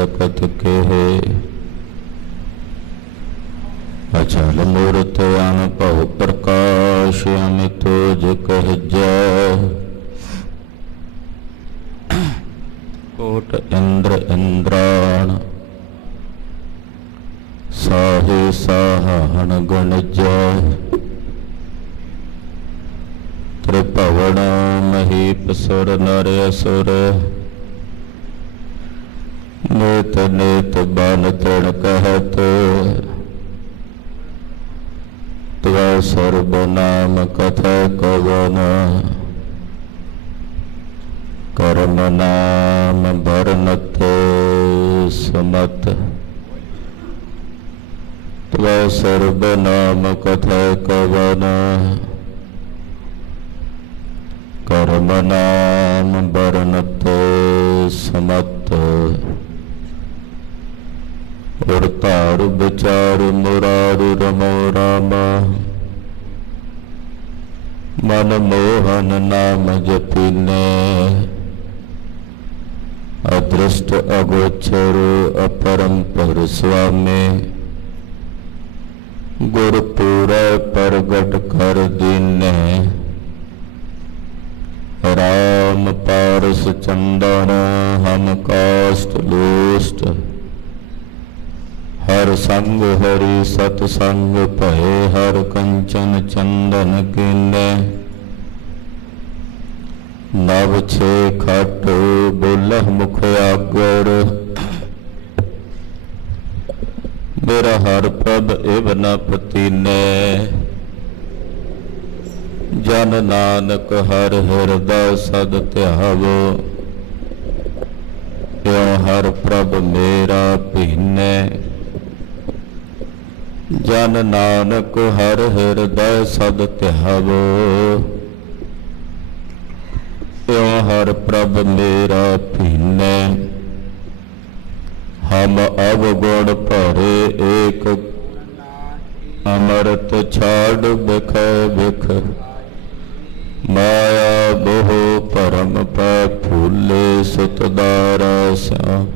सकत केहे। अचल मूरत अनुभव प्रकाश अमित जो कहजै। कोट इंद्र इंद्राण साहे साहन गणजै। त्रिभुवन महीप सुर नर असुर। नेत नेत बन तृण कहत। त्वा सर्वनाम कथा कवन। कर्म नाम बरनत सुमत। त्वा सर्वनाम कथा कवन। कर्म नाम बरनत सुमत। और तार विचार मुरार रमो रामा। मन मोहन नाम जपीने। अदृष्ट अगोचर अपरंपर स्वामी। गुर पूरा प्रगट कर दीने। राम पारस चंदन हम काष्ट लोष्ट। हर संग हरि सतसंग भय। हर कंचन चंदन कीने। नव छे खट बोलह मुख आगर। मेरा हर प्रभ इव न पतीने। जन नानक हर हृदय सद ध्यावो। त्यों हर प्रभ मेरा भीने। जन नानक हर हृदय सद ध्यावो। त्यों हर प्रभ मेरा भीने। हम अवगुण भरे एक। अमृत छाड़ बिख बिख। माया मोह परम पै फूले सुत दारा श्याम।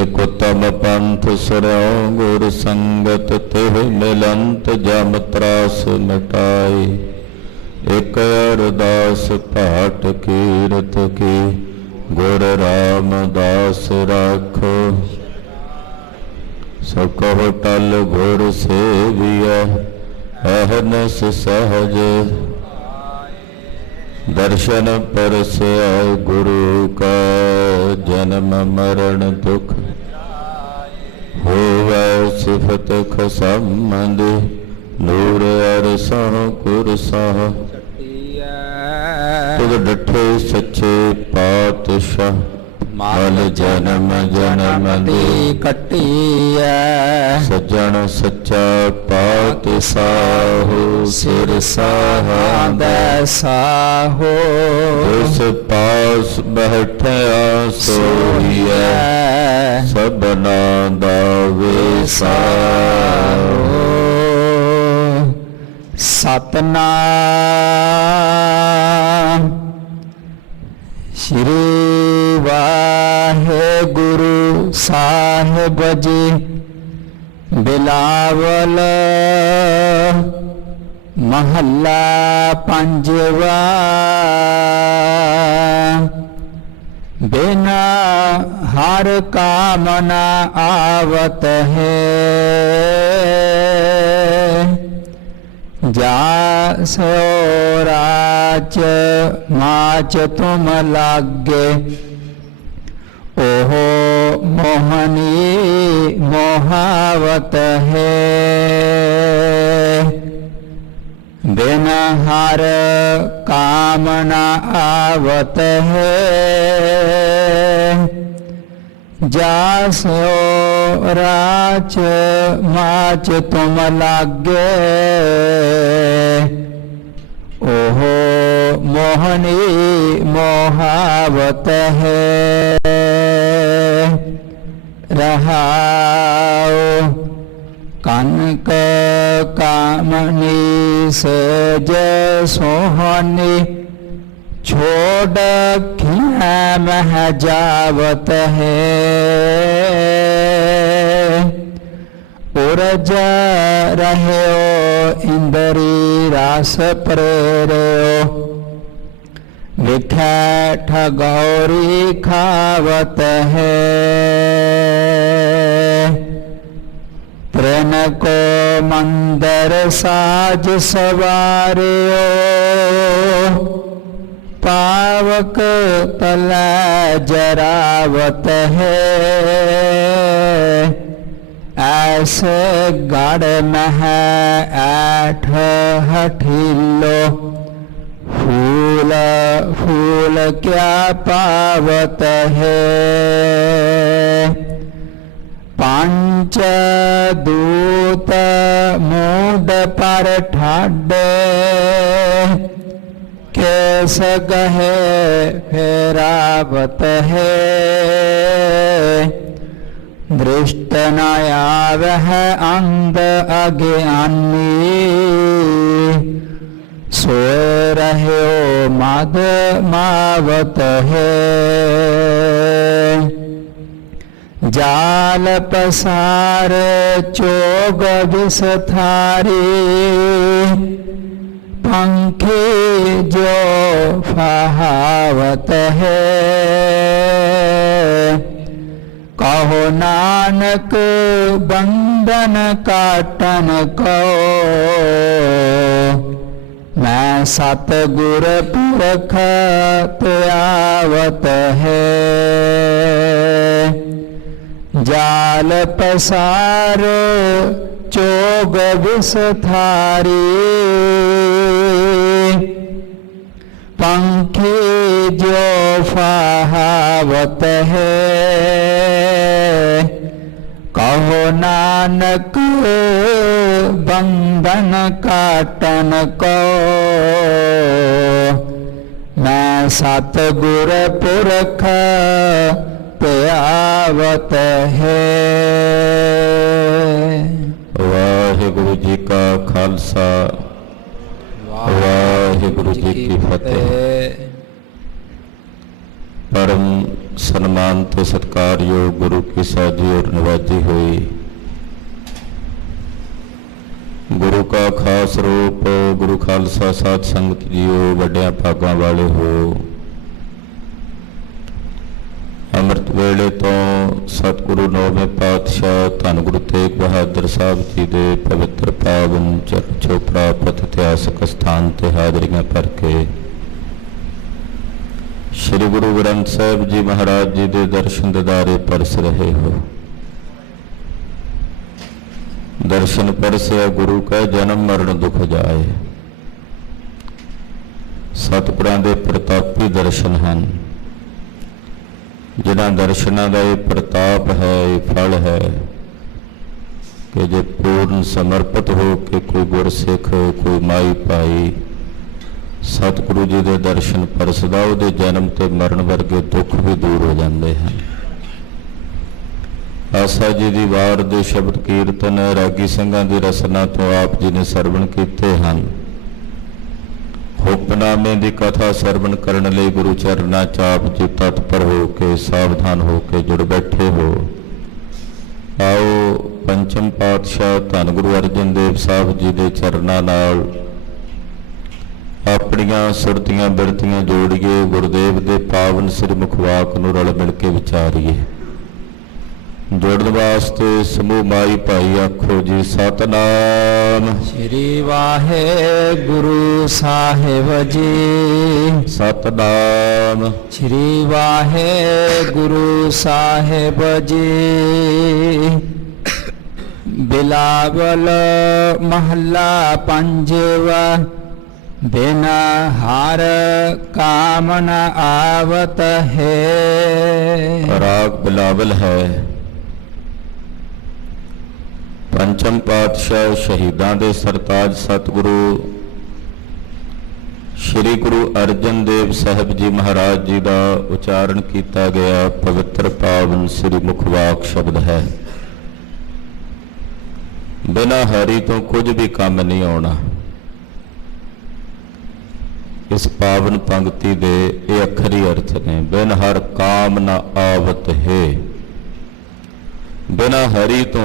एक उत्तम पंथ सुर्यो गुर संगत तिह मिलंत जम त्रास मिटाई। एक अरदास पाठ कीरत की। गुर रामदास राखो। सो कहो टल गुर सेविया। अहनस सहज। दर्शन परसया गुरु का। जन्म मरण दुख। होवै सिफत खसमंद। नूर अरसह कुरसह। तुद डठे सच्चे पातशाह। मल जन्म जन्म दी कटिया। सज्जन सच्चा पातशाहो। सिर साहा साहो। जिस पास बैठया सोहिया। सबना दा विसाहो। सतनाम श्री वाहेगुरु साहिब जी। बिलावल महला पंजवा। बिना हर कामना आवत है। जा सो राच माच तुम लागे। ओहो मोहनी मोहावत है। बिना हर कामना आवत है। जासो राच माच तुम लागे। ओहो मोहनी मोहावत है। रहाओ कनक कामनी सेज सोहनी। छोड़ खिया मह जावत है, उरज रहो इंद्री रास प्रेरो, विख्या ठगौरी खावत है। तृण को मंदर साज सवारियो, पावक तला जरावत है। ऐसे गढ़ मह ऐठ हठिलो, फूल फूल क्या पावत है। पंच दूत मूड पर ठाडे, केस गहे फेरावत है। दृष्ट न आवह अंध अज्ञानी, सोए रहे मद मावत है। जाल पसार चोग विसथारी, पंखी जो फहावत है। कहो नानक बंधन काटन को, मैं सतगुर पुरख त्यावत है। जाल पसार चोग विसथारी, पंखी जो फहावत है। कहो नानक बंधन काटन को, मैं सतगुर पुरख त्यावत है। वाहिगुरु जी का खालसा, वाहिगुरु जी की फतेह। परम सन्मान ते सत्कारयोग गुरु की साजी और नवाजी हुई गुरु का खास रूप गुरु खालसा साध संगत जीओ, वड्डिया भागां वाले हो। अमृत वेले तो सतगुरु नौवें पातशाह धन गुरु तेग बहादुर साहब जी दे पवित्र पावन चरण छो प्राप्त इतिहासक स्थान ते हाजरियां भर के श्री गुरु ग्रंथ साहिब जी महाराज जी दे दर्शन दिदारे परस रहे हो। दर्शन परसिया गुरु का जन्म मरण दुख जाए, सतपुरां दे प्रतापी दर्शन हैं। जिन्हां दर्शनां दा ये प्रताप है, ये फल है कि जे पूर्ण समर्पित हो के कोई गुरसिख कोई माई पाई सतगुरु जी दे दर्शन परसदा, उहदे जन्म ते मरण वर्गे दुख भी दूर हो जाते हैं। आसा जी दी वार दे शब्द कीर्तन रागी ਸਿੰਘਾਂ ਦੀ रसना तो आप जी ने सरवण कीते हैं। हुक्मनामे की कथा सरवण करने लिए गुरु चरना चाप जी तत्पर हो के सावधान हो के जुड़ बैठे हो। आओ पंचम पातशाह धन गुरु अर्जन देव साहब जी के चरना नाल अपनियां सुरतियां बिरतियां जोड़िए, गुरुदेव के पावन सिर मुखवाक नूं रल मिल के विचारीए। जोड़न वास्ते समूह माई भाई आखो जी सतनाम श्री वाहे गुरु साहिब जी, सतनाम श्री वाहे गुरु साहिब जी। बिलावल महला पंजवा, बिना हार कामन आवत है। राग बिलावल है। पंचम पातशाह शहीदां दे सरताज सतगुरु श्री गुरु अर्जन देव साहब जी महाराज जी का उचारण किया गया पवित्र पावन श्री मुखवाक शब्द है। बिना हरि तो कुछ भी काम नहीं आना। इस पावन पंक्ति दे ये अखरी अर्थ ने। बिन हर काम न आवत है, बिना हरि तो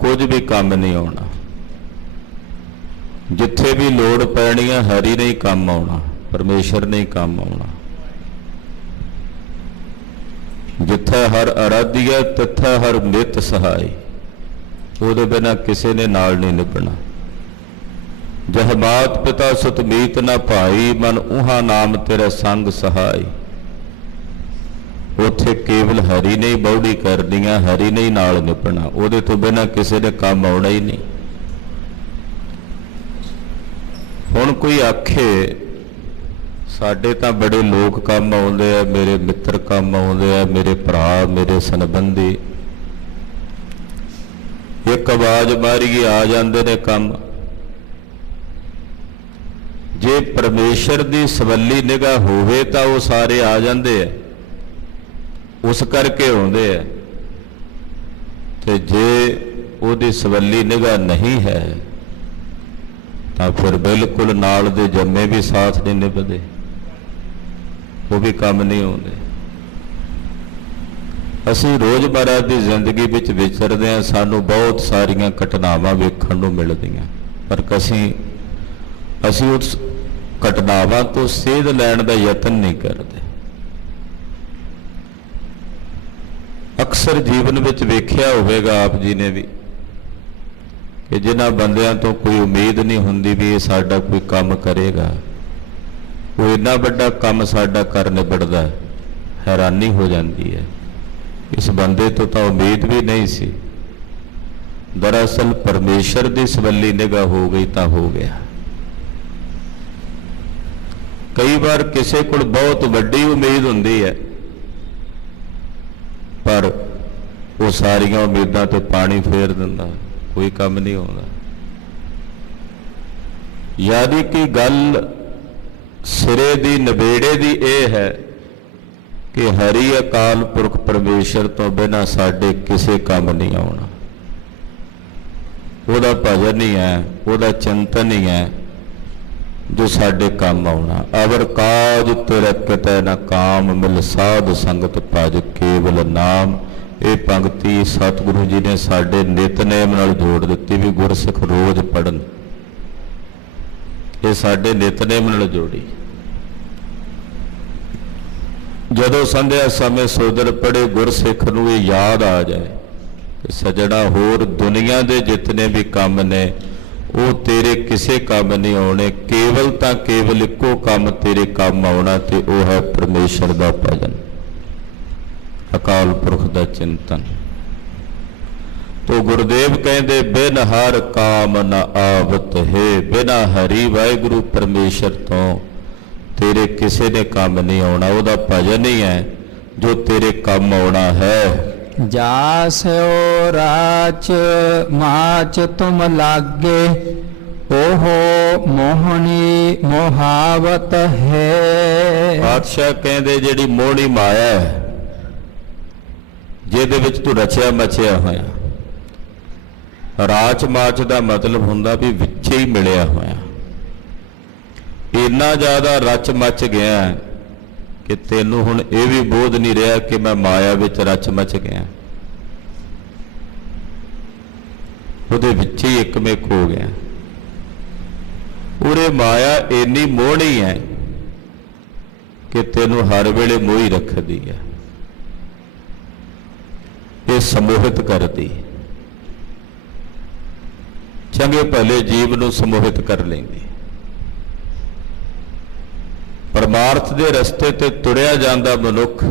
कुछ भी काम नहीं आना। जिथे भी लोड़ पैनी है हरि नहीं काम आना, परमेश्वर नहीं काम आना। जिथे हर आराध्य तिथे हर मित सहाय, ਉਹਦੇ बिना किसी ने नाल नहीं निभना। जह मात पिता सुत मीत न भाई, मन उहा नाम तेरा संग सहाय। ਉੱਥੇ केवल हरि नहीं बौड़ी करनियां, हरि नहीं नाल निभना। ਉਹਦੇ ਤੋਂ बिना किसी ने काम आउणा ही नहीं। ਹੁਣ कोई आखे ਸਾਡੇ ਤਾਂ बड़े लोग काम आउंदे आ, मेरे मित्र काम आउंदे आ, मेरे भरा मेरे संबंधी एक आवाज मारीए आ जाते ने काम। जे परमेश्वर की सवली निगाह होवे तो वो सारे आ जाते हैं, उस करके आउंदे है। ते जे उहदी सवली निगाह नहीं है तो फिर बिल्कुल नाल दे जम्मे भी साथ नहीं निभदे, वो भी काम नहीं आउंदे। ਅਸੀਂ रोज़मर्रा की जिंदगी विच विचरदे हां, सानू बहुत सारियां घटनावां वेखण नूं मिलदियां, पर ਅਸੀਂ उस घटनावां तो सेध लैण दा यतन नहीं करते। अक्सर जीवन विच वेखिया होवेगा आप जी ने भी कि जिन्हां बंदियां तो कोई उम्मीद नहीं हुंदी भी ये साडा कोई काम करेगा, वो इन्ना वड्डा काम साडा कर निबड़दा, हैरानी हो जाती है। इस बंदे तो उम्मीद भी नहीं सी, दरअसल परमेश्वर की सवली निगाह हो गई तो हो गया। कई बार किसी को बहुत वड्डी उम्मीद हुंदी है, पर वो सारियां उम्मीदां ते पानी फेर दिंदा, कोई काम नहीं होता। यानी कि गल सिरे दी नबेड़े दी यह है कि हरि अकाल पुरख परमेश्वर तो बिना साडे किसी काम नहीं आना। ਉਹਦਾ भजन ही है, ਉਹਦਾ चिंतन ही है जो साडे काम आना। अवर काज तेरा कितै न काम, मिल साध संगत भज केवल नाम। ये पंक्ति सतगुरु जी ने साडे नितनेम नाल जोड़ दित्ती भी गुरसिख रोज पढ़न। ये साडे नितनेम नाल जोड़ी। जदों संध्या समय सोदर पढ़े गुरसिख नूं ये याद आ जाए कि सजड़ा होर दुनिया दे जितने भी काम ने वो तेरे किसे काम नहीं आने, केवल तां केवल इक्को काम तेरे काम आना, ते वो है परमेश्वर दा भजन, अकाल पुरख दा चिंतन। तो गुरुदेव कहते बिन हर काम न आवत है, बिना हरि वाहिगुरु परमेश्वर तो तेरे किसी ने काम नहीं आना। वह भजन ही है जो तेरे काम आना है। जासो राच माच तुम लागे, ओहो मोहनी मोहावत है। बादशाह कहते जिहड़ी मोहनी माया है जिहदे विच तू रचिया मचिया होया, राच माच का मतलब हुंदा भी विचे ही मिलिया होया। इन्ना ज़्यादा रच मच गया कि तेनू हुण यह भी बोध नहीं रहा कि मैं माया विच रच मच गया, उहदे विच ही एकमेक हो गया। उरे माया इन्नी मोहनी है कि तेनू हर वेले मोही रखदी है, ये समोहित करदी, चंगे भले जीव नू समोहित कर लैंदी। परमार्थ के रस्ते ते तुरिया जांदा मनुख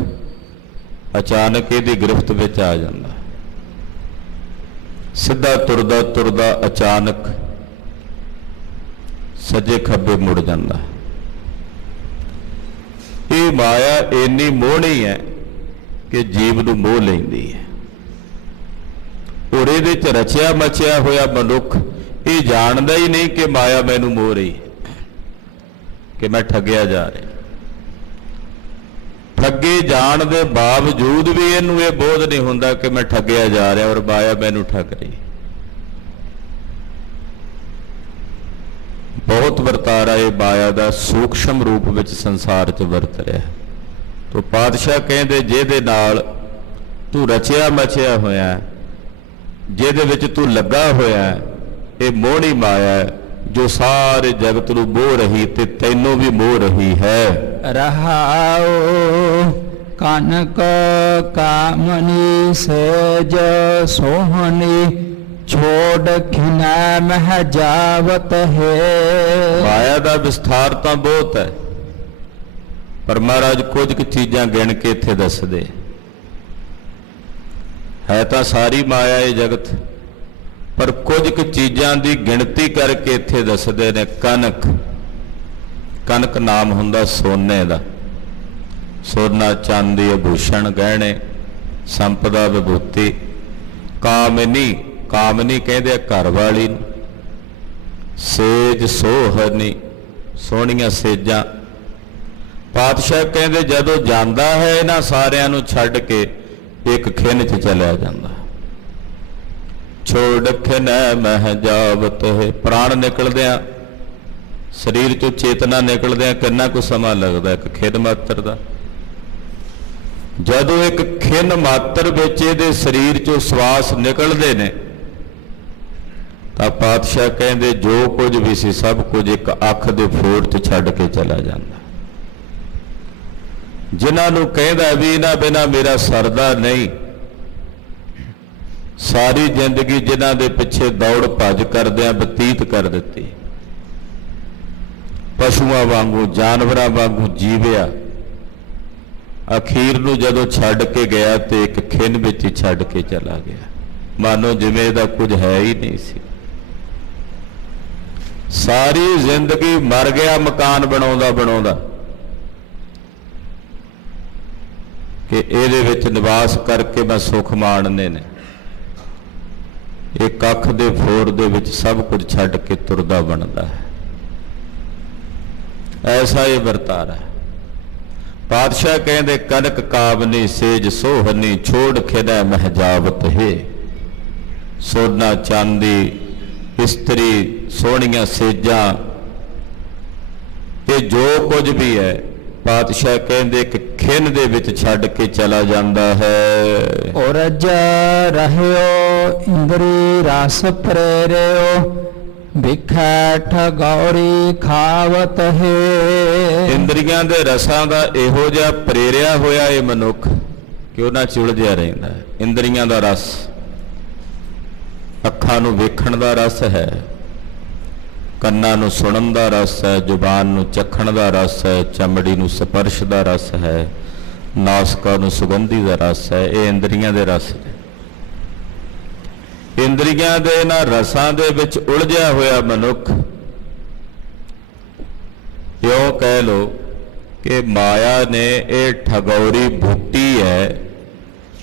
अचानक इहदी गिरफ्त विच आ जांदा, सीधा तुरदा तुरदा अचानक सज्जे खब्बे मुड़ जांदा। ये माया इन्नी मोहनी है कि जीव नूं मोह लैंदी है। और इहदे च रचिया मचिया होया मनुख ये जानदा ही नहीं कि माया मैनूं मोह रही है, कि मैं ठगिया जा रहा। ठगे जान दे बावजूद भी इनू ये बोध नहीं हुंदा कि मैं ठगिया जा रहा और माया मैनू ठग रही। ਬਹੁਤ ਵਰਤਾਰਾ ਇਹ ਮਾਇਆ ਦਾ ਸੂਖਸ਼ਮ ਰੂਪ ਵਿੱਚ ਸੰਸਾਰ 'ਚ ਵਰਤ ਰਿਹਾ। ਤੋ ਪਾਤਸ਼ਾਹ ਕਹਿੰਦੇ ਜਿਹਦੇ ਨਾਲ ਤੂੰ ਰਚਿਆ ਮਚਿਆ ਹੋਇਆ, ਜਿਹਦੇ ਵਿੱਚ ਤੂੰ ਲੱਗਾ ਹੋਇਆ, ਇਹ ਮੋਹਣੀ ਮਾਇਆ ਹੈ ਜੋ ਸਾਰੇ ਜਗਤ ਨੂੰ ਮੋਹ ਰਹੀ ਤੇ ਤੈਨੂੰ ਵੀ ਮੋਹ ਰਹੀ ਹੈ। ਰਹਾਉ ਕਨਕ ਕਾਮਨੀ ਸੇਜ ਸੋਹਣੀ ਛੋੜ ਖਿਨੈ ਮਹਿ ਜਾਵਤ ਹੈ। ਮਾਇਆ ਦਾ ਵਿਸਥਾਰ ਤਾਂ ਬਹੁਤ ਹੈ, ਪਰ ਮਹਾਰਾਜ ਕੁਝ ਕੁ ਚੀਜ਼ਾਂ ਗਿਣ ਕੇ ਇੱਥੇ ਦੱਸਦੇ। ਹੈ ਤਾਂ ਸਾਰੀ ਮਾਇਆ ਇਹ ਜਗਤ, ਪਰ ਕੁਝ ਕੁ ਚੀਜ਼ਾਂ ਦੀ ਗਿਣਤੀ ਕਰਕੇ ਇੱਥੇ ਦੱਸਦੇ ਨੇ। ਕਨਕ, ਕਨਕ ਨਾਮ ਹੁੰਦਾ ਸੋਨੇ ਦਾ, ਸੋਨਾ ਚਾਂਦੀ ਆਭੂਸ਼ਣ ਗਹਿਣੇ ਸੰਪਦਾ ਵਿਭੂਤੀ। ਕਾਮਨੀ, ਕਾਮਨੀ ਕਹਿੰਦੇ ਆ ਘਰ ਵਾਲੀ ਨੂੰ। ਸੇਜ ਸੋਹਣੀ, ਸੋਹਣੀਆਂ ਸੇਜਾਂ। ਪਾਤਸ਼ਾਹ ਕਹਿੰਦੇ ਜਦੋਂ ਜਾਂਦਾ ਹੈ ਇਹਨਾਂ ਸਾਰਿਆਂ ਨੂੰ ਛੱਡ ਕੇ ਇੱਕ ਖਿੰਨ 'ਚ ਚਲਿਆ ਜਾਂਦਾ। ਛੋੜ ਖਿਨੈ ਮਹਿ ਜਾਵਤ ਹੈ। ਪ੍ਰਾਣ ਨਿਕਲਦਿਆਂ, ਸਰੀਰ 'ਚੋਂ ਚੇਤਨਾ ਨਿਕਲਦਿਆਂ ਕਿੰਨਾ ਕੁ ਸਮਾਂ ਲੱਗਦਾ? ਇੱਕ ਖਿੰਨ ਮਾਤਰ ਦਾ। ਜਦੋਂ ਇੱਕ ਖਿੰਨ ਮਾਤਰ ਵਿੱਚ ਇਹਦੇ ਸਰੀਰ 'ਚੋਂ ਸਵਾਸ ਨਿਕਲਦੇ ਨੇ ਤਾਂ ਪਾਤਸ਼ਾਹ ਕਹਿੰਦੇ ਜੋ ਕੁਝ ਵੀ ਸੀ ਸਭ ਕੁਝ ਇੱਕ ਅੱਖ ਦੇ ਫੋੜ 'ਚ ਛੱਡ ਕੇ ਚਲਾ ਜਾਂਦਾ। ਜਿਨ੍ਹਾਂ ਨੂੰ ਕਹਿੰਦਾ ਵੀ ਇਹਨਾਂ ਬਿਨਾਂ ਮੇਰਾ ਸਰਦਾ ਨਹੀਂ, ਸਾਰੀ ਜ਼ਿੰਦਗੀ ਜਿਨ੍ਹਾਂ ਦੇ ਪਿੱਛੇ ਦੌੜ ਭੱਜ ਕਰਦਿਆਂ ਬਤੀਤ ਕਰ ਦਿੱਤੀ, ਪਸ਼ੂਆਂ ਵਾਂਗੂ ਜਾਨਵਰਾਂ ਵਾਂਗੂ ਜੀਵਿਆ, ਅਖੀਰ ਨੂੰ ਜਦੋਂ ਛੱਡ ਕੇ ਗਿਆ ਤੇ ਇੱਕ ਖਿੰਨ ਵਿੱਚ ਹੀ ਛੱਡ ਕੇ ਚਲਾ ਗਿਆ, ਮਾਨੋ ਜਿਵੇਂ ਇਹਦਾ ਕੁਝ ਹੈ ਹੀ ਨਹੀਂ ਸੀ। ਸਾਰੀ ਜ਼ਿੰਦਗੀ ਮਰ ਗਿਆ ਮਕਾਨ ਬਣਾਉਂਦਾ ਬਣਾਉਂਦਾ ਕਿ ਇਹਦੇ ਵਿੱਚ ਨਿਵਾਸ ਕਰਕੇ ਮੈਂ ਸੁਖ ਮਾਣਨੇ ਨੇ। ਇੱਕ ਅੱਖ ਦੇ ਫੋਰ ਦੇ ਵਿੱਚ ਸਭ ਕੁਝ ਛੱਡ ਕੇ ਤੁਰਦਾ ਬਣਦਾ ਹੈ। ਐਸਾ ਇਹ ਵਰਤਾਰਾ ਹੈ। ਪਾਤਸ਼ਾਹ ਕਹਿੰਦੇ ਕਨਕ ਕਾਮਨੀ ਸੇਜ ਸੋਹਣੀ ਛੋੜ ਖਿਨੈ ਮਹਿ ਜਾਵਤ ਹੈ। ਸੋਨਾ ਚਾਂਦੀ, ਇਸਤਰੀ, ਸੋਹਣੀਆਂ ਸੇਜਾਂ, ਇਹ ਜੋ ਕੁਝ ਵੀ ਹੈ ਪਾਤਸ਼ਾਹ ਕਹਿੰਦੇ ਕਿ ਖਿੰਨ ਦੇ ਵਿੱਚ ਛੱਡ ਕੇ ਚਲਾ ਜਾਂਦਾ ਹੈ। ਔਰਜ ਰਹਿਓ ਇੰਦਰੀ ਰਸ ਪ੍ਰੇਰਿਓ ਵਿਖੈ ਠਗੌਰੀ ਖਾਵਤ ਹੈ। ਇੰਦਰੀਆਂ ਦੇ ਰਸਾਂ ਦਾ ਇਹੋ ਜਿਹਾ ਪ੍ਰੇਰਿਆ ਹੋਇਆ ਇਹ ਮਨੁੱਖ ਕਿ ਉਹਨਾਂ 'ਚ ਉਲਝਿਆ ਰਹਿੰਦਾ ਹੈ। ਇੰਦਰੀਆਂ ਦਾ ਰਸ, ਅੱਖਾਂ ਨੂੰ ਵੇਖਣ ਦਾ ਰਸ ਹੈ, ਕੰਨਾਂ ਨੂੰ ਸੁਣਨ ਦਾ ਰਸ ਹੈ, ਜ਼ੁਬਾਨ ਨੂੰ ਚੱਖਣ ਦਾ ਰਸ ਹੈ, ਚਮੜੀ ਨੂੰ ਸਪਰਸ਼ ਦਾ ਰਸ ਹੈ, ਨਾਸਕਾਂ ਨੂੰ ਸੁਗੰਧੀ ਦਾ ਰਸ ਹੈ। ਇਹ ਇੰਦਰੀਆਂ ਦੇ ਰਸ ਨੇ। ਇੰਦਰੀਆਂ ਦੇ ਇਹਨਾਂ ਰਸਾਂ ਦੇ ਵਿੱਚ ਉਲਝਿਆ ਹੋਇਆ ਮਨੁੱਖ, ਇਉਂ ਕਹਿ ਲੋ ਕਿ ਮਾਇਆ ਨੇ ਇਹ ਠਗੌਰੀ ਬੂਟੀ ਹੈ।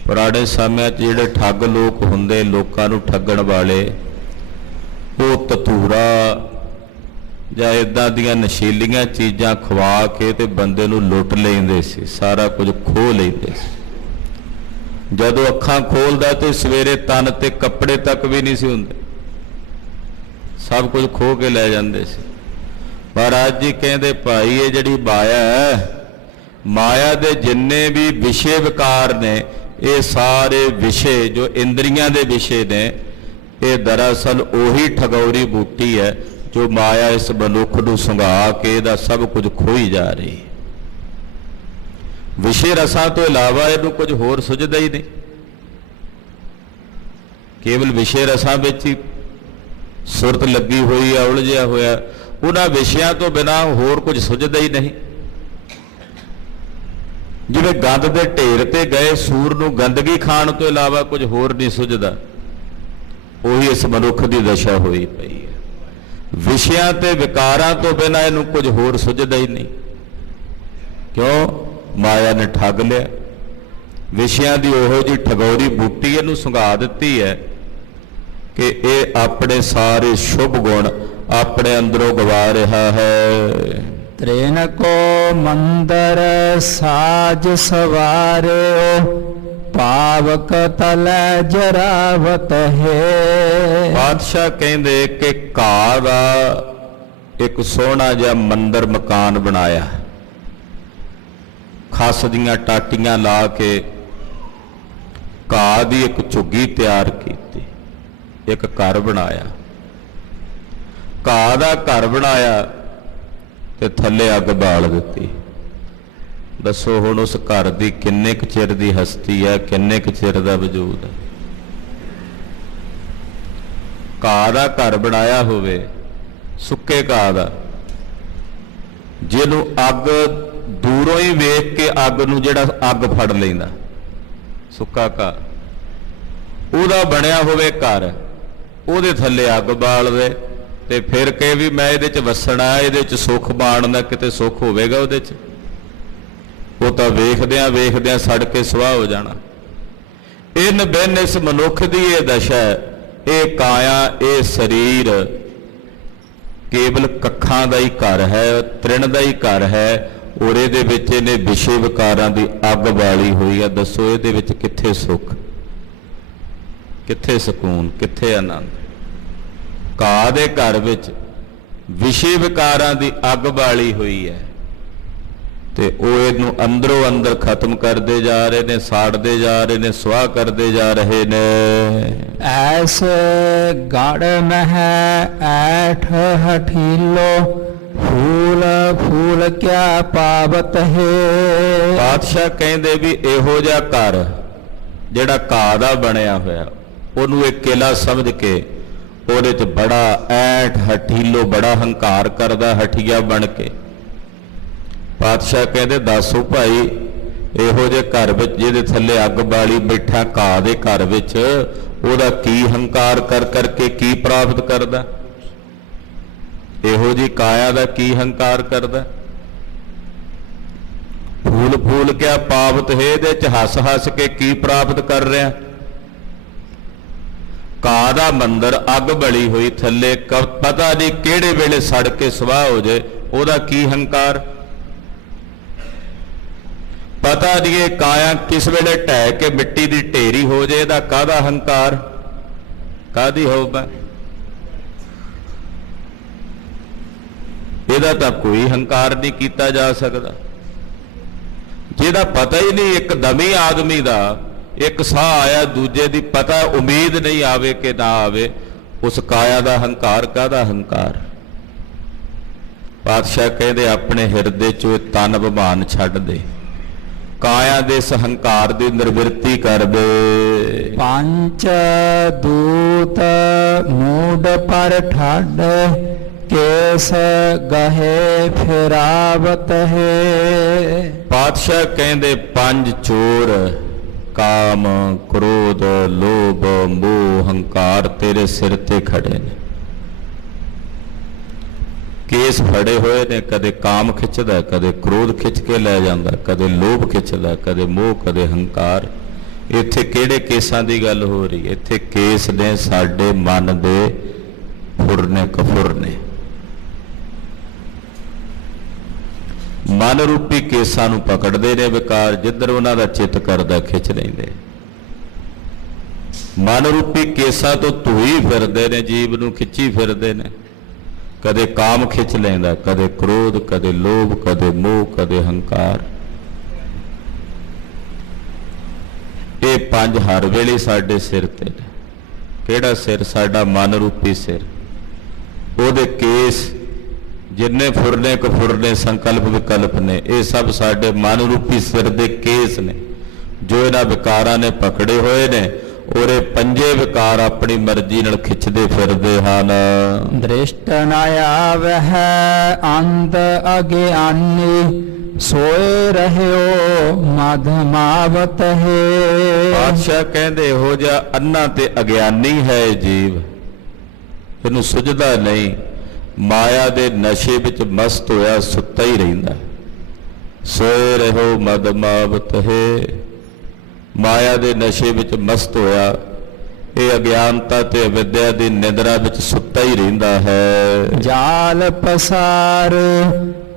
ਪੁਰਾਣੇ ਸਮਿਆਂ 'ਚ ਜਿਹੜੇ ਠੱਗ ਲੋਕ ਹੁੰਦੇ, ਲੋਕਾਂ ਨੂੰ ਠੱਗਣ ਵਾਲੇ, ਉਹ ਧਤੂਰਾ ਜਾਂ ਇੱਦਾਂ ਦੀਆਂ ਨਸ਼ੀਲੀਆਂ ਚੀਜ਼ਾਂ ਖਵਾ ਕੇ ਤੇ ਬੰਦੇ ਨੂੰ ਲੁੱਟ ਲੈਂਦੇ ਸੀ, ਸਾਰਾ ਕੁਝ ਖੋਹ ਲੈਂਦੇ ਸੀ। ਜਦੋਂ ਅੱਖਾਂ ਖੋਲਦਾ ਤੇ ਸਵੇਰੇ ਤਨ ਤੇ ਕੱਪੜੇ ਤੱਕ ਵੀ ਨਹੀਂ ਸੀ ਹੁੰਦੇ, ਸਭ ਕੁਝ ਖੋਹ ਕੇ ਲੈ ਜਾਂਦੇ ਸੀ। ਮਹਾਰਾਜ ਜੀ ਕਹਿੰਦੇ ਭਾਈ ਇਹ ਜਿਹੜੀ ਮਾਇਆ ਹੈ, ਮਾਇਆ ਦੇ ਜਿੰਨੇ ਵੀ ਵਿਸ਼ੇ ਵਿਕਾਰ ਨੇ, ਇਹ ਸਾਰੇ ਵਿਸ਼ੇ ਜੋ ਇੰਦਰੀਆਂ ਦੇ ਵਿਸ਼ੇ ਨੇ, ਇਹ ਦਰਅਸਲ ਉਹੀ ਠਗੌਰੀ ਬੂਟੀ ਹੈ ਜੋ ਮਾਇਆ ਇਸ ਮਨੁੱਖ ਨੂੰ ਸੰਘਾ ਕੇ ਇਹਦਾ ਸਭ ਕੁਝ ਖੋਈ ਜਾ ਰਹੀ। ਵਿਸ਼ੇ ਰਸਾਂ ਤੋਂ ਇਲਾਵਾ ਇਹਨੂੰ ਕੁਝ ਹੋਰ ਸੁਝਦਾ ਹੀ ਨਹੀਂ। ਕੇਵਲ ਵਿਸ਼ੇ ਰਸਾਂ ਵਿੱਚ ਹੀ ਸੁਰਤ ਲੱਗੀ ਹੋਈ ਆ, ਉਲਝਿਆ ਹੋਇਆ। ਉਹਨਾਂ ਵਿਸ਼ਿਆਂ ਤੋਂ ਬਿਨਾਂ ਹੋਰ ਕੁਝ ਸੁਝਦਾ ਹੀ ਨਹੀਂ। ਜਿਵੇਂ ਗੰਦ ਦੇ ਢੇਰ ਤੇ ਗਏ ਸੂਰ ਨੂੰ ਗੰਦਗੀ ਖਾਣ ਤੋਂ ਇਲਾਵਾ ਕੁਝ ਹੋਰ ਨਹੀਂ ਸੁਝਦਾ, ਉਹੀ ਇਸ ਮਨੁੱਖ ਦੀ ਦਸ਼ਾ ਹੋਈ ਪਈ ਹੈ। ਵਿਸ਼ਿਆਂ ਤੇ ਵਿਕਾਰਾਂ ਤੋਂ ਬਿਨਾਂ ਇਹਨੂੰ ਕੁਝ ਹੋਰ ਸੁਝਦਾ ਹੀ ਨਹੀਂ। ਕਿਉਂ? ਮਾਇਆ ਨੇ ਠੱਗ ਲਿਆ। ਵਿਸ਼ਿਆਂ ਦੀ ਉਹੋ ਜਿਹੀ ਠਗੌਰੀ ਬੂਟੀ ਇਹਨੂੰ ਸੁੰਘਾ ਦਿੱਤੀ ਹੈ ਕਿ ਇਹ ਆਪਣੇ ਸਾਰੇ ਸ਼ੁਭ ਗੁਣ ਆਪਣੇ ਅੰਦਰੋਂ ਗਵਾ ਰਿਹਾ ਹੈ। ਤ੍ਰੇਨ ਕੋ ਮੰਦਰ ਸਾਜ ਸਵਾਰਿਓ ਪਾਵਕ ਤਲੈ ਜਰਾਵਤ ਹੈ। ਬਾਦਸ਼ਾਹ ਕਹਿੰਦੇ ਕਿ ਘਾਹ ਦਾ ਇੱਕ ਸੋਹਣਾ ਜਿਹਾ ਮੰਦਰ ਮਕਾਨ ਬਣਾਇਆ, ਖਸ ਦੀਆਂ ਟਾਟੀਆਂ ਲਾ ਕੇ ਘਾਹ ਦੀ ਇੱਕ ਝੁੱਗੀ ਤਿਆਰ ਕੀਤੀ, ਇੱਕ ਘਰ ਬਣਾਇਆ, ਘਾਹ ਦਾ ਘਰ ਬਣਾਇਆ ਤੇ ਥੱਲੇ ਅੱਗ ਬਾਲ ਦਿੱਤੀ। ਦੱਸੋ ਹੁਣ ਉਸ ਘਰ ਦੀ ਕਿੰਨੇ ਕੁ ਚਿਰ ਦੀ ਹਸਤੀ ਹੈ, ਕਿੰਨੇ ਕੁ ਚਿਰ ਦਾ ਵਜੂਦ ਹੈ। ਘਾਹ ਦਾ ਘਰ ਬਣਾਇਆ ਹੋਵੇ, ਸੁੱਕੇ ਘਾਹ ਦਾ, ਜਿਹਨੂੰ ਅੱਗ ਦੂਰੋਂ ਹੀ ਵੇਖ ਕੇ ਅੱਗ ਨੂੰ ਜਿਹੜਾ ਅੱਗ ਫੜ ਲੈਂਦਾ, ਸੁੱਕਾ ਘਾਹ, ਉਹਦਾ ਬਣਿਆ ਹੋਵੇ ਘਰ, ਉਹਦੇ ਥੱਲੇ ਅੱਗ ਬਾਲਵੇ ਤੇ ਫਿਰ ਕਹੇ ਵੀ ਮੈਂ ਇਹਦੇ 'ਚ ਵਸਣਾ, ਇਹਦੇ 'ਚ ਸੁੱਖ ਮਾਣਨਾ, ਕਿਤੇ ਸੁੱਖ ਹੋਵੇਗਾ ਉਹਦੇ 'ਚ? ਉਹ ਤਾਂ ਵੇਖਦਿਆਂ ਵੇਖਦਿਆਂ ਸੜ ਕੇ ਸੁਆਹ ਹੋ ਜਾਣਾ। ਇਨ ਬਿਨ ਇਸ ਮਨੁੱਖ ਦੀ ਇਹ ਦਸ਼ਾ ਹੈ, ਇਹ ਕਾਇਆ, ਇਹ ਸਰੀਰ ਕੇਵਲ ਕੱਖਾਂ ਦਾ ਹੀ ਘਰ ਹੈ, ਤ੍ਰਿਣ ਦਾ ਹੀ ਘਰ ਹੈ, ਔਰ ਇਹਦੇ ਵਿੱਚ ਇਹਨੇ ਵਿਸ਼ੇ ਵਿਕਾਰਾਂ ਦੀ ਅੱਗ ਬਾਲੀ ਹੋਈ ਹੈ। ਦੱਸੋ ਇਹਦੇ ਵਿੱਚ ਕਿੱਥੇ ਸੁੱਖ, ਕਿੱਥੇ ਸਕੂਨ, ਕਿੱਥੇ ਆਨੰਦ? ਘਾਹ ਦੇ ਘਰ ਵਿੱਚ ਵਿਸ਼ੇ ਵਿਕਾਰਾਂ ਦੀ ਅੱਗ ਬਾਲੀ ਹੋਈ ਹੈ ਤੇ ਉਹ ਇਹਨੂੰ ਅੰਦਰੋਂ ਅੰਦਰ ਖਤਮ ਕਰਦੇ ਜਾ ਰਹੇ ਨੇ, ਸਾੜਦੇ ਜਾ ਰਹੇ ਨੇ, ਸੁਆਹ ਕਰਦੇ ਜਾ ਰਹੇ ਨੇ। ਐਸ ਗੜ ਮਹਿ ਐਠ ਹਠੀਲੋ, ਫੂਲ ਫੂਲ ਕਿਆ ਪਾਵਤ ਹੈ। ਪਾਤਸ਼ਾਹ ਕਹਿੰਦੇ ਵੀ ਇਹੋ ਜਿਹਾ ਘਰ ਜਿਹੜਾ ਘਾਹ ਦਾ ਬਣਿਆ ਹੋਇਆ, ਉਹਨੂੰ ਇੱਕ ਕਿਲਾ ਸਮਝ ਕੇ ਉਹਦੇ 'ਚ ਬੜਾ ਐਠ ਹਠੀਲੋ, ਬੜਾ ਹੰਕਾਰ ਕਰਦਾ, ਹਠੀਆ ਬਣ ਕੇ। ਪਾਤਸ਼ਾਹ ਕਹਿੰਦੇ ਦੱਸੋ ਭਾਈ, ਇਹੋ ਜਿਹੇ ਘਰ ਵਿੱਚ ਜਿਹਦੇ ਥੱਲੇ ਅੱਗ ਬਾਲੀ ਬੈਠਾ, ਘਾਹ ਦੇ ਘਰ ਵਿੱਚ, ਉਹਦਾ ਕੀ ਹੰਕਾਰ ਕਰ ਕਰਕੇ ਕੀ ਪ੍ਰਾਪਤ ਕਰਦਾ? ਇਹੋ ਜਿਹੀ ਕਾਇਆ ਦਾ ਕੀ ਹੰਕਾਰ ਕਰਦਾ? ਫੂਲ ਫੂਲ ਕਿਆ ਪਾਵਤ ਹੈ, ਇਹਦੇ 'ਚ ਹੱਸ ਹੱਸ ਕੇ ਕੀ ਪ੍ਰਾਪਤ ਕਰ ਰਿਹਾ? ਘਾਹ ਦਾ ਮੰਦਰ, ਅੱਗ ਬਲੀ ਹੋਈ ਥੱਲੇ, ਪਤਾ ਨਹੀਂ ਕਿਹੜੇ ਵੇਲੇ ਸੜ ਕੇ ਸੁਆਹ ਹੋ ਜਾਏ, ਉਹਦਾ ਕੀ ਹੰਕਾਰ? ਪਤਾ ਨਹੀਂ ਇਹ ਕਾਇਆ ਕਿਸ ਵੇਲੇ ਢਹਿ ਕੇ ਮਿੱਟੀ ਦੀ ਢੇਰੀ ਹੋ ਜਾਏ, ਇਹਦਾ ਕਾਹਦਾ ਹੰਕਾਰ, ਕਾਹਦੀ ਹੋਊਗਾ? ਇਹਦਾ ਤਾਂ ਕੋਈ ਹੰਕਾਰ ਨਹੀਂ ਕੀਤਾ ਜਾ ਸਕਦਾ। ਜਿਹਦਾ ਪਤਾ ਹੀ ਨਹੀਂ, ਇੱਕ ਦਮੀ ਆਦਮੀ ਦਾ ਇੱਕ ਸਾਹ ਆਇਆ, ਦੂਜੇ ਦੀ ਪਤਾ ਉਮੀਦ ਨਹੀਂ ਆਵੇ ਕਿ ਨਾ ਆਵੇ, ਉਸ ਕਾਇਆ ਦਾ ਹੰਕਾਰ ਕਾਹਦਾ ਹੰਕਾਰ? ਪਾਤਸ਼ਾਹ ਕਹਿੰਦੇ ਆਪਣੇ ਹਿਰਦੇ ਚੋਂ ਤਨ ਅਭਿਮਾਨ ਛੱਡ ਦੇ, ਕਾਇਆ ਦੇ ਇਸ ਹੰਕਾਰ ਦੀ ਨਿਰਵਿਰਤੀ ਕਰ ਦੇ। ਪੰਚ ਦੂਤ ਮੂਡ ਪਰ ਠੱਡ, ਕੇਸ ਗਹੇ ਫਿਰਾਵਤ ਹੈ। ਪਾਤਸ਼ਾਹ ਕਹਿੰਦੇ ਪੰਜ ਚੋਰ, ਕਾਮ, ਕ੍ਰੋਧ, ਲੋਭ, ਮੋਹ, ਹੰਕਾਰ ਤੇਰੇ ਸਿਰ ਤੇ ਖੜੇ ਨੇ, ਕੇਸ ਫੜੇ ਹੋਏ ਨੇ। ਕਦੇ ਕਾਮ ਖਿੱਚਦਾ, ਕਦੇ ਕ੍ਰੋਧ ਖਿੱਚ ਕੇ ਲੈ ਜਾਂਦਾ, ਕਦੇ ਲੋਭ ਖਿੱਚਦਾ, ਕਦੇ ਮੋਹ, ਕਦੇ ਹੰਕਾਰ। ਇੱਥੇ ਕਿਹੜੇ ਕੇਸਾਂ ਦੀ ਗੱਲ ਹੋ ਰਹੀ? ਇੱਥੇ ਕੇਸ ਨੇ ਸਾਡੇ ਮਨ ਦੇ ਫੁਰਨੇ ਕਫੁਰਨੇ, ਮਨ ਰੂਪੀ ਕੇਸਾਂ ਨੂੰ ਪਕੜਦੇ ਨੇ ਵਿਕਾਰ, ਜਿੱਧਰ ਉਹਨਾਂ ਦਾ ਚਿੱਤ ਕਰਦਾ ਖਿੱਚ ਲੈਂਦੇ। ਮਨ ਰੂਪੀ ਕੇਸਾਂ ਤੋਂ ਧੋਈ ਫਿਰਦੇ ਨੇ, ਜੀਵ ਨੂੰ ਖਿੱਚੀ ਫਿਰਦੇ ਨੇ। ਕਦੇ ਕਾਮ ਖਿੱਚ ਲੈਂਦਾ, ਕਦੇ ਕ੍ਰੋਧ, ਕਦੇ ਲੋਭ, ਕਦੇ ਮੋਹ, ਕਦੇ ਹੰਕਾਰ। ਇਹ ਪੰਜ ਹਰ ਵੇਲੇ ਸਾਡੇ ਸਿਰ ਤੇ ਨੇ। ਕਿਹੜਾ ਸਿਰ? ਸਾਡਾ ਮਨ ਰੂਪੀ ਸਿਰ। ਉਹਦੇ ਕੇਸ ਜਿੰਨੇ ਫੁਰਨੇ ਕਫੁਰਨੇ, ਸੰਕਲਪ ਵਿਕਲਪ ਨੇ, ਇਹ ਸਭ ਸਾਡੇ ਮਨ ਰੂਪੀ ਸਿਰ ਦੇ ਕੇਸ ਨੇ, ਜੋ ਇਹਨਾਂ ਵਿਕਾਰਾਂ ਨੇ ਪਕੜੇ ਹੋਏ ਨੇ। ਔਰ ਇਹ ਪੰਜੇ ਵਿਕਾਰ ਆਪਣੀ ਮਰਜ਼ੀ ਨਾਲ ਖਿੱਚਦੇ ਫਿਰਦੇ ਹਨ। ਦ੍ਰਿਸ਼ਟ ਨ ਆਵਹਿ ਅੰਧ ਅਗਿਆਨੀ, ਸੋਏ ਰਹਿਓ ਮਧਮਾਵਤ ਹੈ। ਪਾਤਸ਼ਾਹ ਕਹਿੰਦੇ ਇਹੋ ਜਿਹਾ ਅੰਨਾ ਤੇ ਅਗਿਆਨੀ ਹੈ ਜੀਵ, ਇਹਨੂੰ ਸੁਝਦਾ ਨਹੀਂ, ਮਾਇਆ ਦੇ ਨਸ਼ੇ ਵਿੱਚ ਮਸਤ ਹੋਇਆ ਸੁੱਤਾ ਹੀ ਰਹਿੰਦਾ। ਸੋਏ ਰਹੋ ਮਦਮਾਵਤ ਹੈ, ਮਾਇਆ ਦੇ ਨਸ਼ੇ ਵਿੱਚ ਮਸਤ ਹੋਇਆ, ਇਹ ਅਗਿਆਨਤਾ ਤੇ ਅਵਿਦਿਆ ਦੀ ਨਿੰਦਰਾ ਵਿੱਚ ਸੁੱਤਾ ਹੀ ਰਹਿੰਦਾ ਹੈ। ਜਾਲ ਪਸਾਰ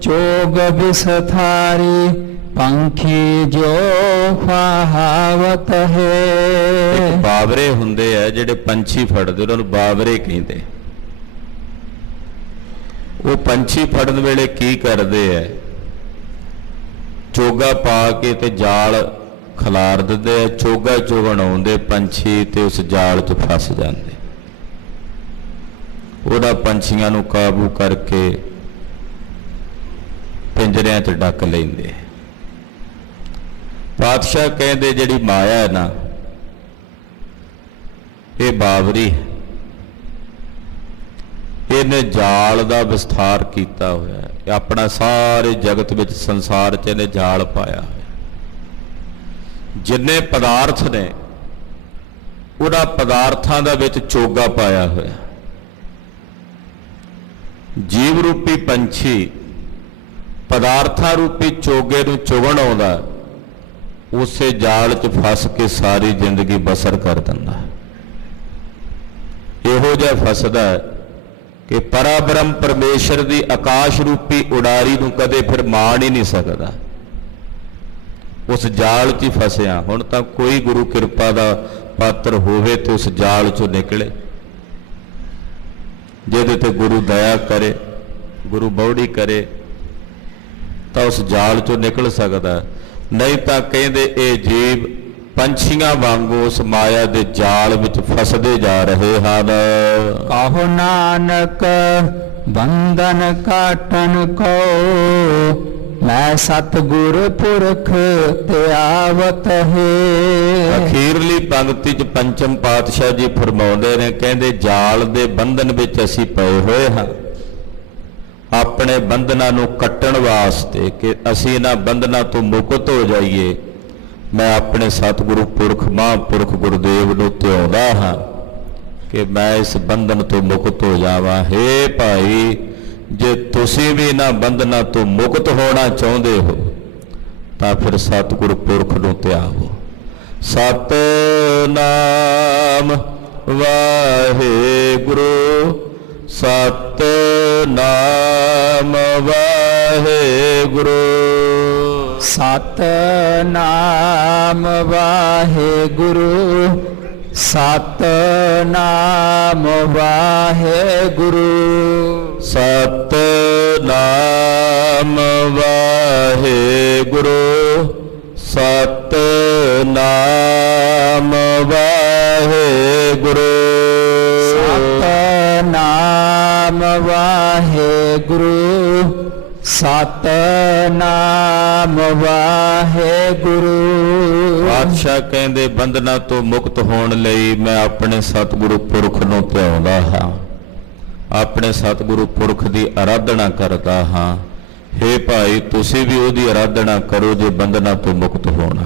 ਚੋਗ ਵਿਸਥਾਰੀ, ਪੰਖੀ ਜੋ ਫਾਹਾਵਤ ਹੈ। ਬਾਵਰੇ ਹੁੰਦੇ ਆ ਜਿਹੜੇ ਪੰਛੀ ਫੜਦੇ, ਉਹਨਾਂ ਨੂੰ ਬਾਵਰੇ ਕਹਿੰਦੇ। ਉਹ ਪੰਛੀ ਫੜਨ ਵੇਲੇ ਕੀ ਕਰਦੇ ਐ, ਚੋਗਾ ਪਾ ਕੇ ਤੇ ਜਾਲ ਖਿਲਾਰ ਦਿੰਦੇ ਐ, ਚੋਗਾ ਚੁਗਣ ਆਉਂਦੇ ਪੰਛੀ ਤੇ ਉਸ ਜਾਲ 'ਚ ਫਸ ਜਾਂਦੇ। ਉਹਦਾ ਪੰਛੀਆਂ ਨੂੰ ਕਾਬੂ ਕਰਕੇ ਪਿੰਜਰਿਆਂ 'ਚ ਡੱਕ ਲੈਂਦੇ। ਪਾਤਸ਼ਾਹ ਕਹਿੰਦੇ ਜਿਹੜੀ ਮਾਇਆ ਹੈ ਨਾ, ਇਹ ਬਾਵਰੀ ਹੈ, ਇਹਨੇ ਜਾਲ ਦਾ ਵਿਸਥਾਰ ਕੀਤਾ ਹੋਇਆ ਹੈ। ਇਹ ਆਪਣਾ ਸਾਰੇ ਜਗਤ ਵਿੱਚ, ਸੰਸਾਰ 'ਚ ਇਹਨੇ ਜਾਲ ਪਾਇਆ ਹੋਇਆ। ਜਿੰਨੇ ਪਦਾਰਥ ਨੇ ਉਹਨਾਂ ਪਦਾਰਥਾਂ ਦਾ ਵਿੱਚ ਚੋਗਾ ਪਾਇਆ ਹੋਇਆ। ਜੀਵ ਰੂਪੀ ਪੰਛੀ ਪਦਾਰਥਾਂ ਰੂਪੀ ਚੋਗੇ ਨੂੰ ਚੁਗਣ ਆਉਂਦਾ, ਉਸੇ ਜਾਲ 'ਚ ਫਸ ਕੇ ਸਾਰੀ ਜ਼ਿੰਦਗੀ ਬਸਰ ਕਰ ਦਿੰਦਾ। ਇਹੋ ਜਿਹਾ ਫਸਦਾ ਕਿ ਪਰਾਬ੍ਰਹਮ ਪਰਮੇਸ਼ਰ ਦੀ ਆਕਾਸ਼ ਰੂਪੀ ਉਡਾਰੀ ਨੂੰ ਕਦੇ ਫਿਰ ਮਾਣ ਹੀ ਨਹੀਂ ਸਕਦਾ। ਉਸ ਜਾਲ 'ਚ ਹੀ ਫਸਿਆ। ਹੁਣ ਤਾਂ ਕੋਈ ਗੁਰੂ ਕਿਰਪਾ ਦਾ ਪਾਤਰ ਹੋਵੇ ਤੇ ਉਸ ਜਾਲ 'ਚੋਂ ਨਿਕਲੇ, ਜਿਹਦੇ ਤੇ ਗੁਰੂ ਦਇਆ ਕਰੇ, ਗੁਰੂ ਬੌੜੀ ਕਰੇ, ਤਾਂ ਉਸ ਜਾਲ 'ਚੋਂ ਨਿਕਲ ਸਕਦਾ। ਨਹੀਂ ਤਾਂ ਕਹਿੰਦੇ ਇਹ ਜੀਵ ਪੰਛੀਆਂ ਵਾਂਗੂ ਉਸ ਮਾਇਆ ਦੇ ਜਾਲ ਵਿੱਚ ਫਸਦੇ ਜਾ ਰਹੇ ਹਨ। ਕਹੋ ਨਾਨਕ ਬੰਧਨ ਕਾਟਨ ਕੋ, ਮੈਂ ਸਤਿਗੁਰ ਪੁਰਖ ਧਿਆਵਤ ਹੈ। ਅਖੀਰਲੀ ਪੰਕਤੀ 'ਚ ਪੰਚਮ ਪਾਤਸ਼ਾਹ ਜੀ ਫਰਮਾਉਂਦੇ ਨੇ, ਕਹਿੰਦੇ ਜਾਲ ਦੇ ਬੰਧਨ ਵਿੱਚ ਅਸੀਂ ਪਏ ਹੋਏ ਹਾਂ। ਆਪਣੇ ਬੰਧਨਾਂ ਨੂੰ ਕੱਟਣ ਵਾਸਤੇ ਕਿ ਅਸੀਂ ਇਹਨਾਂ ਬੰਧਨਾਂ ਤੋਂ ਮੁਕਤ ਹੋ ਜਾਈਏ, ਮੈਂ ਆਪਣੇ ਸਤਿਗੁਰੂ ਪੁਰਖ ਮਹਾਂਪੁਰਖ ਗੁਰਦੇਵ ਨੂੰ ਧਿਆਉਂਦਾ ਹਾਂ ਕਿ ਮੈਂ ਇਸ ਬੰਧਨ ਤੋਂ ਮੁਕਤ ਹੋ ਜਾਵਾਂ। ਹੇ ਭਾਈ, ਜੇ ਤੁਸੀਂ ਵੀ ਇਹਨਾਂ ਬੰਧਨਾਂ ਤੋਂ ਮੁਕਤ ਹੋਣਾ ਚਾਹੁੰਦੇ ਹੋ ਤਾਂ ਫਿਰ ਸਤਿਗੁਰੂ ਪੁਰਖ ਨੂੰ ਧਿਆਵੋ। ਸਤਿਨਾਮ ਵਾਹਿਗੁਰੂ, ਸਤਿਨਾਮ ਵਾਹਿਗੁਰੂ, ਸਤਿਨਾਮ ਵਾਹਿਗੁਰੂ, ਸਤਿਨਾਮ ਵਾਹਿਗੁਰੂ, ਸਤਿਨਾਮ ਵਾਹਿਗੁਰੂ, ਸਤਿਨਾਮ ਵਾਹਿਗੁਰੂ, ਸਤਿਨਾਮ ਵਾਹਿਗੁਰੂ, ਸਤਿਨਾਮ ਵਾਹਿਗੁਰੂ। ਪਾਤਸ਼ਾਹ ਕਹਿੰਦੇ ਬੰਧਨਾਂ ਤੋਂ ਮੁਕਤ ਹੋਣ ਲਈ ਮੈਂ ਆਪਣੇ ਸਤਿਗੁਰੂ ਪੁਰਖ ਨੂੰ ਧਿਆਉਂਦਾ ਹਾਂ, ਆਪਣੇ ਸਤਿਗੁਰੂ ਪੁਰਖ ਦੀ ਆਰਾਧਨਾ ਕਰਦਾ ਹਾਂ। ਹੇ ਭਾਈ, ਤੁਸੀਂ ਵੀ ਉਹਦੀ ਆਰਾਧਨਾ ਕਰੋ ਜੇ ਬੰਧਨਾਂ ਤੋਂ ਮੁਕਤ ਹੋਣਾ।